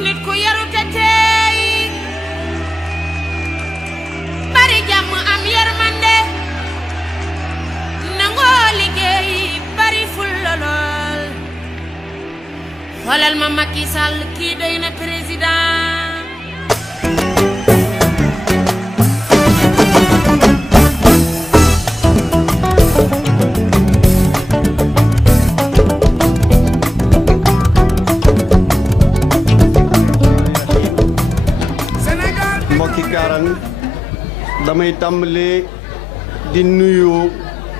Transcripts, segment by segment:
nit ku yaru te tey bari jàmm am yërmande nangoo liggéey bari fulla lool xoolal ma Macky Sall kii doy na président mbokki Karang damay tàmbale di nuyu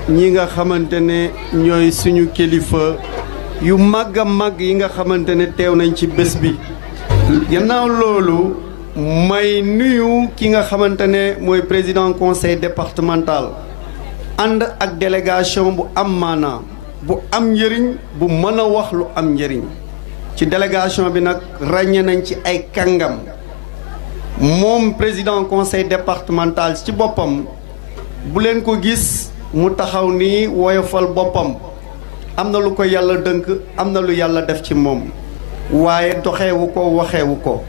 ñi nga xamante ne ñooy suñu kilifa yu màgg a màgg yi nga xamante ne teew nañ ci bés bi gannaaw loolu may nuyu ki nga xamante ne mooy président conseil départemental ànd ak délégation bu am maanaa bu am njëriñ bu mën a wax lu am njëriñ ci délégation bi nag ràññe nañ ci ay kàngam moom président conseil départemental ci boppam bu leen ko gis mu taxaw ni woyofal boppam am na lu ko yàlla dënk am na lu yàlla def ci moom waaye doxewu ko waxewu ko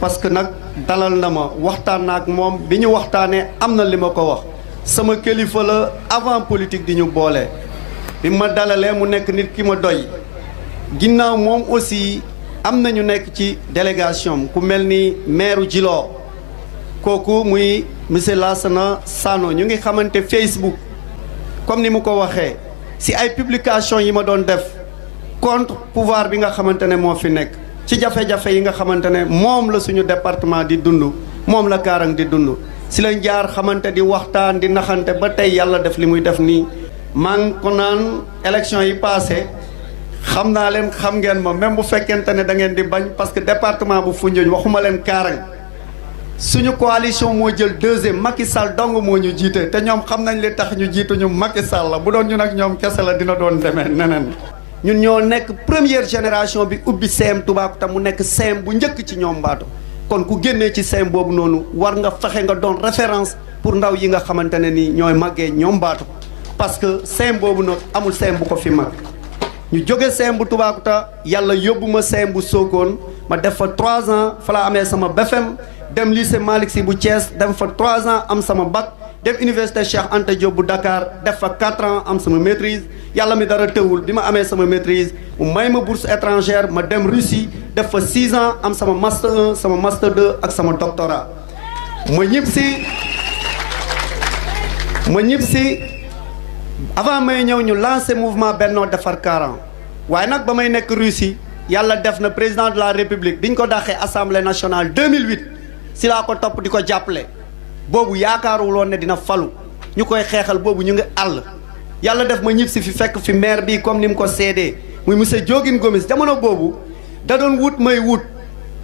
parce que nag dalal na ma waxtaan na ak moom bi ñu waxtaanee am na li ma ko wax sama kilifa la avant politique di ñu boole bi ma dalalee mu nekk nit ki ma doy ginnaaw moom aussi am na ñu nekk ci délégation ku mel ni maire Djilor kooku muy monsieur Lassana Sano ñu ngi xamante Facebook comme ni mu ko waxee si ay publication yi ma doon def contre pouvoir bi nga xamante ne moo fi nekk ci jafe-jafe yi nga xamante ne moom la suñu département di dund moom la Karang di dund si lañ jaar xamante di waxtaan di naxante ba tey yàlla def li muy def nii maa ngi ko naan élection yi passé xam naa leen xam ngeen ma même bu fekkente ne da ngeen di bañ parce que département bu Foundiougne waxuma leen Karang suñu coalition moo jël deuxième Macky Sall dong moo ñu jiite te ñoom xam nañ li tax ñu jiitu ñu Macky Sall la bu doon ñu nag ñoom kese la dina doon demee neneen ñun ñoo nekk première génération bi ubbi CEM Toubacouta mu nekk CEM bu njëkk ci ñoom Mbato kon ku génnee ci CEM boobu noonu war nga fexe nga doon référence pour ndaw yi nga xamante ne nii ñooy màggee ñoom Mbato parce que CEM boobu nag amul CEM bu ko fi mag ñu jóge CEM bu Toubacouta yàlla yóbbu ma CEM bu Sokone ma def fa 3 ans fa la amee sama BFM dem lycée Malick Sy bu Thiès dem fa 3 ans am sama bac dem université Cheikh Anta Diop bu Dakar def fa 4 ans am sama maîtrise yàlla mi dara tëwul bi ma amee sama maîtrise mu may ma bourse étrangère ma dem Russie def fa 6 ans am sama master 1 sama master 2 ak sama doctorat ma ñib si avant may ñëw ñu lancé mouvement Benno Defar Karang waaye nag ba may nekk Russie yàlla def na président de la république biñ ko daxee assemblée nationale 2008 si laa ko topp di ko jàppale boobu yaakaarul woon ne dina falu ñu koy xeexal boobu ñu ngi àll yàlla def ma ñib si fi fekk fi maire bi comme ni mu ko seedee muy monsieur Diogine Gomis jamono boobu da doon wut may wut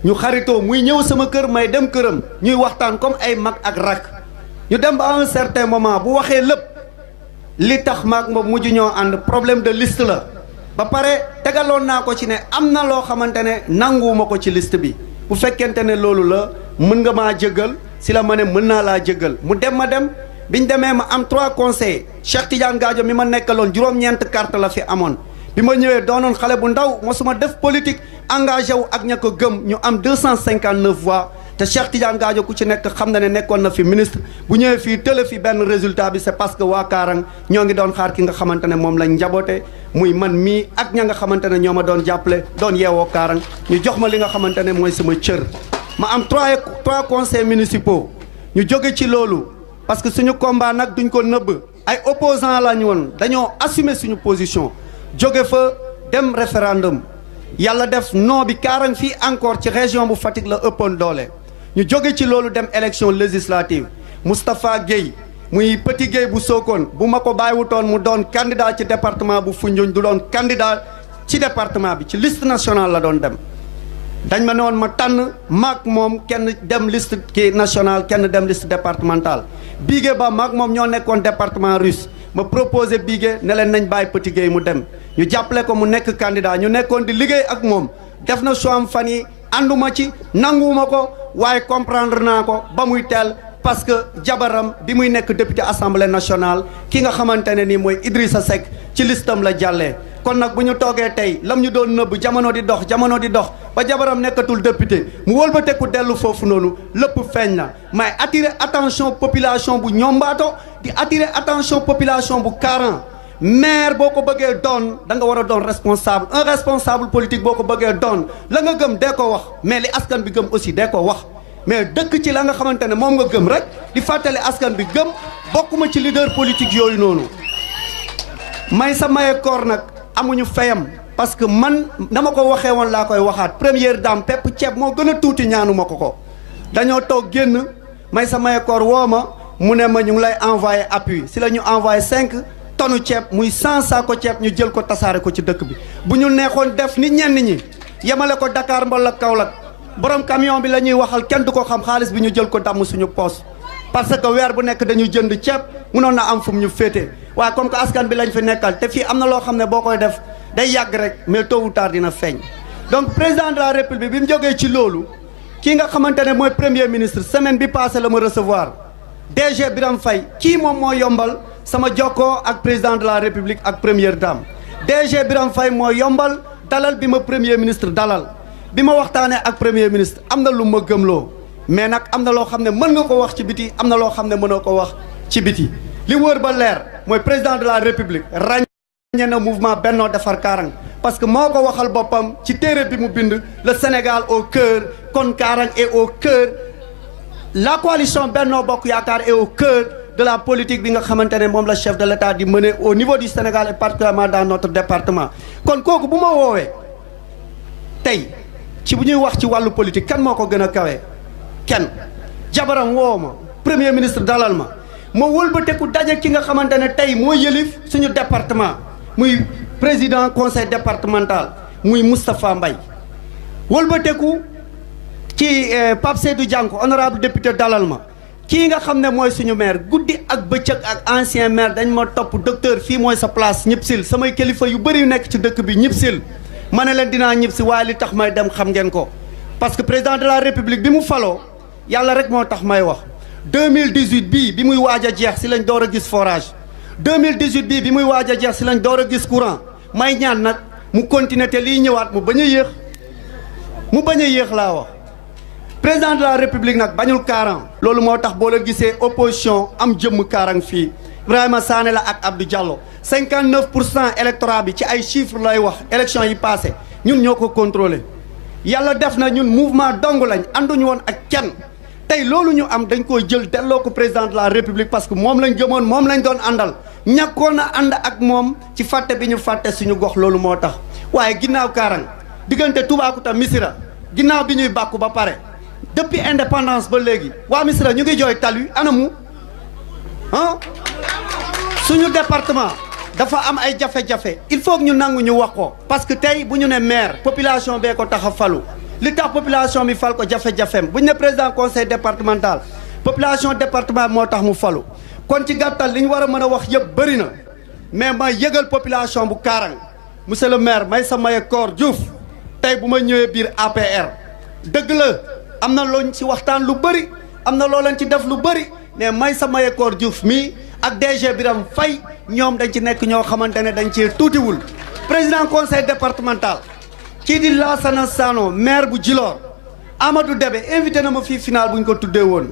ñu xaritoo muy ñëw sama kër may dem këram ñuy waxtaan comme ay mag ak rak ñu dem ba à un certain moment bu waxee lépp li tax maag moom mujj ñoo ànd problème de liste la ba pare tegaloon naa ko ci ne am na loo xamante ne nanguwuma ko ci liste bi bu fekkente ne loolu la mën nga maa jëggal si la ma ne mën naa laa jëggal mu dem ma dem biñ demee ma am 3 conseillers Cheikh Tidiane Gadio mi ma nekkaloon juróom-ñeent carte la fi amoon bi ma ñëwee doonoon xale bu ndaw mosuma def politique engagé wu ak ña ko gëm ñu am 259 voix te Cheikh Tidiane Gadio ku ci nekk xam na ne nekkoon na fi ministre bu ñëwee fii tële fi benn résultat bi c'est parce que waa Karang ñoo ngi doon xaar ki nga xamante ne moom lañ njaboote muy man mii ak ña nga xamante ne ñoo ma doon jàppale doon yeewoo Karang ñu jox ma li nga xamante ne mooy sama cër ma am 3 conseils municipaux ñu jóge ci loolu parce que suñu combat nag duñ ko nëbb ay opposants lañu woon dañoo assumer suñu position jóge fa dem référendum yàlla def non bi Karang fii encore ci région bu Fatick la ëppoon doole ñu jóge ci loolu dem élection législative Moustapha Guèye muy Petit Guèye bu Sokone bu ma ko bàyyiwutoon mu doon candidat ci département bu Foundiougne du doon candidat ci département bi ci liste nationale la doon dem dañ ma ne woon ma tànn maag moom kenn dem liste kii nationale kenn dem liste départementale Bigué Ba maag moom ñoo nekkoon département russe ma proposé Bigué ne leen nañ bàyyi Petit Guèye mu dem ñu jàppale ko mu nekk candidat ñu nekkoon di liggéey ak moom def na choix am fan yi ànduma ci nanguwuma ko waaye comprendre naa ko ba muy teel parce que jabaram bi muy nekk député assemblée nationale ki nga xamante ne nii mooy Idrissa Seck ci listam la jàllee kon nag bu ñu toogee tey lam ñu doon nëbb jamono di dox ba jabaram nekkatul député mu wëlbateeku dellu foofu noonu lépp feeñ na may attirer attention population bu Ñombaato di attirer attention population bu Karang maire boo ko bëggee doon da nga war a doon responsable un responsable politique boo ko bëggee doon la nga gëm dee ko wax mais li askan bi gëm aussi dee ko wax mais dëkk ci la nga xamante ne moom nga gëm rek di fàttali askan bi gëm bokkuma ci leader politique yooyu noonu may sa maye koor nag amuñu fayam parce que man dama ko waxee woon laa koy waxaat première dame pepp ceeb moo gën a tuuti ñaanu ma ko dañoo toog génn may sa maye koor woo ma mu ne ma ñu ngi lay envoyé appui si la ñu envoyé 5 tonnes ceeb muy 100 saako ceeb ñu jël ko tasaare ko ci dëkk bi bu ñu neexoon def ni ñenn ñi yemale ko Dakar mbala Kaolack borom camion bi la ñuy waxal kenn du ko xam xaalis bi ñu jël ko damm suñu poos parce que weer bu nekk dañuy jënd ceeb mënoon na am fu mu ñu féete waaye comme que askan bi lañ fi nekkal te fii am na loo xam ne boo koy def day yàgg rek mais tôt ou tard dina feeñ. donc président de la république bi mu jógee ci loolu kii nga xamante ne mooy premier ministre semaine bi passé la ma recevoir DG Birame Faye kii moom moo yombal sama jokkoo ak président de la république ak première dame DG Birame Faye moo yombal dalal bi ma premier ministre dalal bi ma waxtaanee ak premier ministre am na lu ma gëmloo mais nag am na loo xam ne mën nga ko wax ci biti am na loo xam ne mënoo ko wax ci biti li wóor ba leer mooy président de la république ràññee na mouvement Benno Defar Karang parce que moo ko waxal boppam ci téere bi mu bind le Sénégal au cœur kon Karang est au cœur la coalition Benno Bokk Yaakaar est au cœur de la politique bi nga xamante ne moom la chef de l'État di mener au niveau du Sénégal et particulièrement dans notre département kon kooku bu ma woowee tey ci bu ñuy wax ci wàllu politique kan moo ko gën a kawe kenn jabaram woo ma premier ministre dalal ma wëlbateeku daje ki nga xamante ne tey moo yëlif suñu département muy président conseil départemental muy Moustapha Mbaye wëlbateeku ci Pape Seydou Dianko honorable député dalal ma kii nga xam ne mooy suñu maire guddi ak bëccëg ak ancien maire dañ ma topp docteur fii mooy sa place ñib sil samay kilifa yu bëri yu nekk ci dëkk bi ñib sil ma ne leen dinaa ñib si waaye li tax may dem xam ngeen ko parce que président de la république bi mu faloo yàlla rek moo tax may wax 2018 bii bi muy waaj a jeex si lañ door a gis forage 2018 bii bi muy waaj a jeex si lañ door a gis courant may ñaan nag mu continuer te liy ñëwaat mu bañ a yéex laa wax président de la république nag bañul Karang loolu moo tax boo la gisee opposition am jëmm Karang fii Ibrahima Sané la ak Abdou Diallo 59% électorat bi ci ay chiffres lay wax élection yi passé ñun ñoo ko contrôlé yàlla def na ñun mouvement dong lañ ànduñu woon ak kenn tey loolu ñu am dañ koy jël delloo ko président de la république parce que moom lañ gëmoon moom lañ doon àndal ñàkkoon a ànd ak moom ci fàtte bi ñu fàtte suñu gox loolu moo tax waaye ginnaaw Karang diggante Toubacouta Missirah ginnaaw bi ñuy bàkku ba pare depuis indépendance ba léegi waa Missirah ñu ngi jooy talu anamu suñu département dafa am ay jafe-jafe il faut que ñu nangu ñu wax ko parce que tey bu ñu ne maire population bee ko tax a falu li tax population bi fal ko jafe-jafeem bu ñu ne président conseil départemental population département moo tax mu falu kon ci gàttal li ñu war a mën a wax yëpp bëri na mais ma yëgal population bu Karang monsieur le maire Meissa Mayakor Diouf tey bu ma ñëwee biir APR dëgg la am na looñ ci waxtaan lu bëri am na loo leen ci def lu bëri mais Meissa Mayakor Diouf mii ak DG Birame Faye ñoom dañ ci nekk ñoo xamante ne dañ cee tuutiwul président conseil départemental kii di Lassana Sano maire bu Djilor Amadou Debe invité na ma fii final bu ñu ko tuddee woon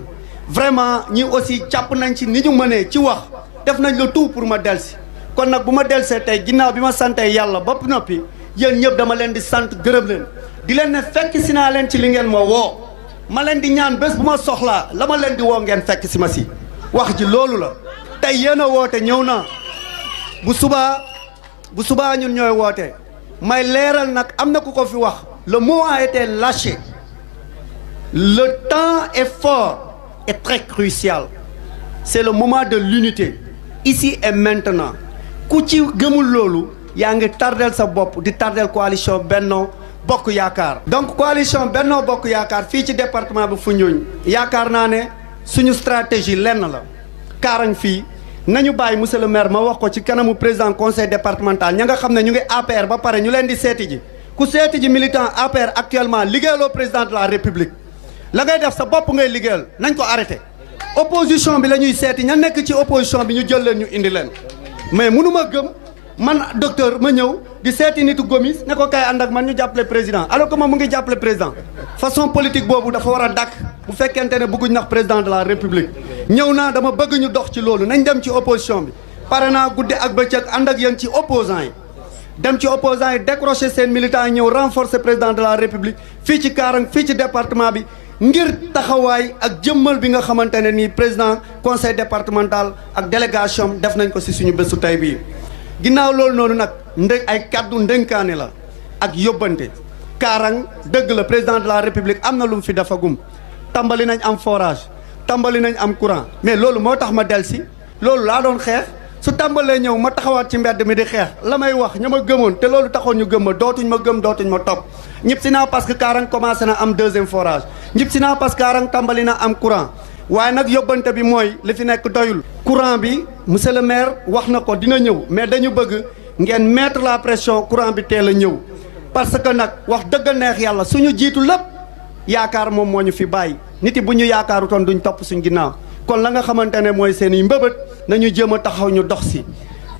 vraiment ñi aussi jàpp nañ ci ni ñu mënee ci wax def nañ le tout pour ma delsi kon nag bu ma delsee tey ginnaaw bi ma santee yàlla ba noppi yéen ñëpp dama leen di sant gërëm leen di leen ne fekk si naa leen ci li ngeen ma woo ma leen di ñaan bés bu ma soxlaa la ma leen di woo ngeen fekk si ma si wax ji loolu la tey yéen a woote ñëw na bu subaa ñun ñooy woote may leeral nag am na ku ko fi wax le mot a été lâché le temps est fort et très crucial c'est le moment de l'unité ici et maintenant ku ci gëmul loolu yaa ngi tardel sa bopp di tardel coalition Benno Bokk Yaakaar donc coalition Benno Bokk Yaakaar fii ci département bu Foundiougne yaakaar naa ne suñu stratégie lenn la Karang fii nañu bàyyi monsieur le maire ma wax ko ci kanamu président conseil départemental ña nga xam ne ñu ngi APR ba pare ñu leen di seeti ji ku seeti ji militant APR actuellement liggéeyaloo président de la république la ngay def sa bopp ngay liggéeyal nañ ko arrêté opposition bi la ñuy seeti ña nekk ci opposition bi ñu jël leen ñu indi leen mais mënuma gëm man docteur ma ñëw di seeti nitu Gomis ne ko kay ànd ak man ñu jàppale président alors que moom mu ngi jàppale président façon politique boobu dafa war a dàkk bu fekkente ne bëgguñ nax président de la république ñëw naa dama bëgg ñu dox ci loolu nañ dem ci opposition bi pare naa guddi ak bëccëg ànd ak yéen ci opposants yi dem ci opposants yi décrocher seen militants yi ñëw renforcer président de la république fii ci Karang fii ci département bi ngir taxawaay ak jëmmal bi nga xamante ne nii président conseil départemental ak délégation def nañ ko si suñu bésu tey bii ginnaaw loolu noonu nag ay kaddu ndënkaane la ak yóbbante Karang dëgg la président de la république am na lu mu fi defagum tàmbali nañ am forage tàmbali nañ am courant mais loolu moo tax ma del si loolu laa doon xeex su tàmbalee ñëw ma taxawaat ci mbedd mi di xeex la may wax ña ma gëmoon te loolu taxoon ñu gëm ma dootuñ ma gëm dootuñ ma topp ñib si naa parce que Karang commencé na am deuxième forage ñib si naa parce que Karang tàmbali na am courant waaye nag yóbbante bi mooy li fi nekk doyul courant bi monsieur le maire wax na ko dina ñëw mais dañu bëgg ngeen mettre la pression courant bi teel a ñëw parce que nag wax dëgg neex yàlla suñu jiitu lépp yaakaar moom moo ñu fi bàyyi nit yi bu ñu yaakaarutoon duñ topp suñ ginnaaw kon la nga xamante ne mooy seen i mbëbët nañu jéem a taxaw ñu dox si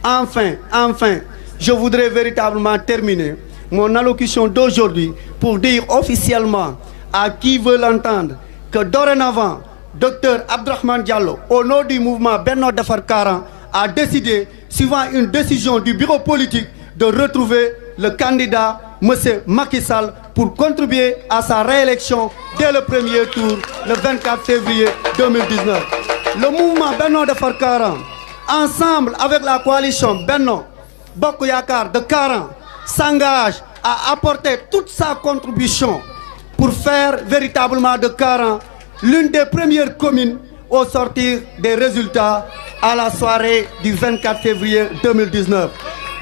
enfin je voudrais véritablement terminer mon allocution d'aujourd'hui pour dire officiellement à qui veut l'entendre que dorénavant Docteur Abdourahmane Diallo, au nom du mouvement Benno Defar Karang, a décidé, suivant une décision du bureau politique, de retrouver le candidat M. Macky Sall pour contribuer à sa réélection dès le premier tour, le 24 février 2019. Le mouvement Benno Defar Karang, ensemble avec la coalition Benno Bokk Yakaar de Karang, s'engage à apporter toute sa contribution pour faire véritablement de Karang l'une des premières communes au sortir des résultats à la soirée du 24 février 2019.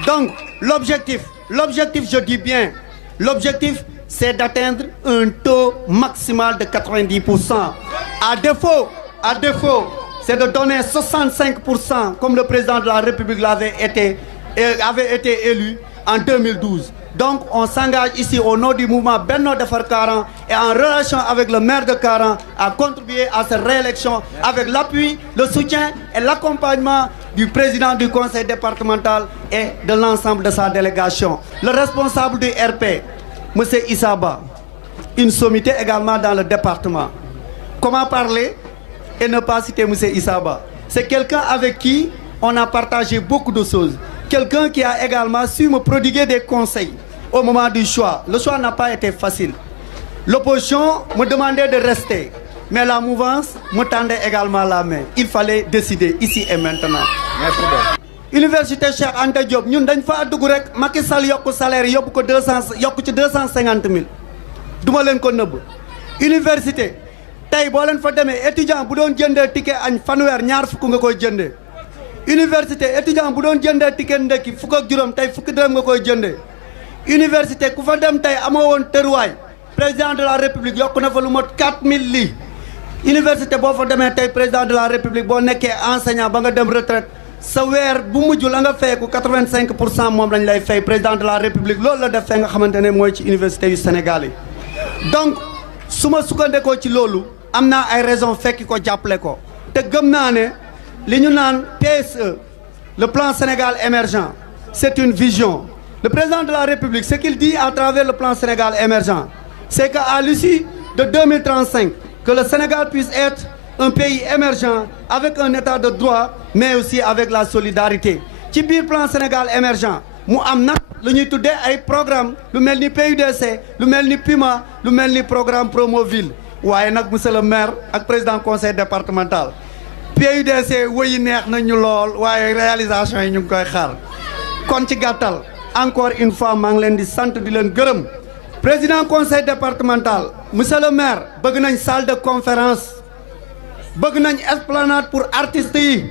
Donc, l'objectif, je dis bien, l'objectif, c'est d'atteindre un taux maximal de 90%. À défaut, c'est de donner 65% comme le président de la République avait été élu en 2012. Donc, on s'engage ici au nom du mouvement Benno Defar Karang et en relation avec le maire de Karang à contribuer à cette réélection avec l'appui, le soutien et l'accompagnement du président du conseil départemental et de l'ensemble de sa délégation. Le responsable du RP, M. Issaba, une sommité également dans le département. Comment parler et ne pas citer M. Issaba? C'est quelqu'un avec qui on a partagé beaucoup de choses. Quelqu'un qui a également su me prodiguer des conseils au moment du choix. Le choix n'a pas été facile. L'opposition me demandait de rester, mais la mouvance me tendait également la main. Il fallait décider ici et maintenant. Merci beaucoup. Université Cheikh Anta Diop ñun dañ fa dugg rek Macky Sall yokk salaire yóbbu ko 250 000 duma leen ko nëbb. Université tey boo leen fa demee étudiant bu doon jëndee ticket añ fanweer ñaar fukk nga koy jëndee. Université étudiant bu doon jëndee ticket ndekki fukk ak juróom tey fukki dërëm nga koy jëndee. Université ku fa dem tey amoo woon tëruwaay président de la république yokk na fa lu mot 4000 lits. Université boo fa demee tey président de la république boo nekkee enseignant ba nga dem retraite sa weer bu mujj la nga feeku 85% moom lañ lay fay président de la république loolu la def fee nga xamante ne mooy ci université yu Sénégal yi. Donc su ma sukkandekoo ci loolu am naa ay raison fekki ko jàppale ko te gëm naa ne li ñu naan PSE le plan Sénégal émergent c'est une vision. Le président de la République, ce qu'il dit à travers le plan Sénégal émergent, c'est qu'à l'issue de 2035, que le Sénégal puisse être un pays émergent avec un état de droit, mais aussi avec la solidarité. Ci biir plan Sénégal émergent mu am nag lu ñuy tuddee ay programme lu mel ni PUDC lu mel ni PUMA lu mel ni programme Promoville waaye nag monsieur le maire ak président conseil départemental PUDC wëyi neex nañu lool waaye réalisation yi ñu ngi koy xaar kon ci gàttal encore une fois maa ngi leen di sant di leen gërëm président conseil départemental monsieur le maire bëgg nañ salle de conférence bëgg nañ esplanade pour artistes yi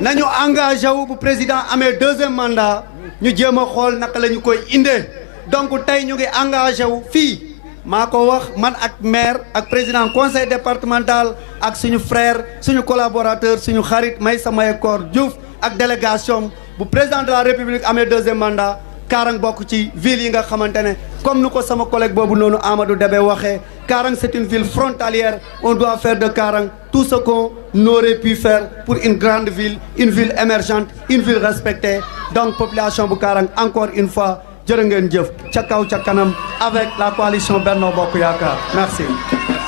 nañu engagé wu bu président amee deuxième mandat ñu jéem a xool naka la ñu koy indee donc tey ñu ngi engagé wu fii maa ko wax man ak maire ak président conseil départemental ak suñu frère suñu collaborateur suñu xarit Maysa Mayakor Diouf ak délégation bu président de la république amee deuxième mandat Karang bokk ci ville yi nga xamante ne comme nu ko sama collègue boobu noonu Amadou Debe waxee Karang c'est une ville frontalière on doit faire de Karang tout ce qu'on aurait pu faire pour une grande ville une ville émergente une ville respectée donc population bu Karang encore une fois jërë ngeen jëf ca kaw ca kanam avec la coalition Benno Bokk Yaakaar merci.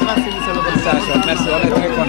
Merci monsieur le ministre. Merci.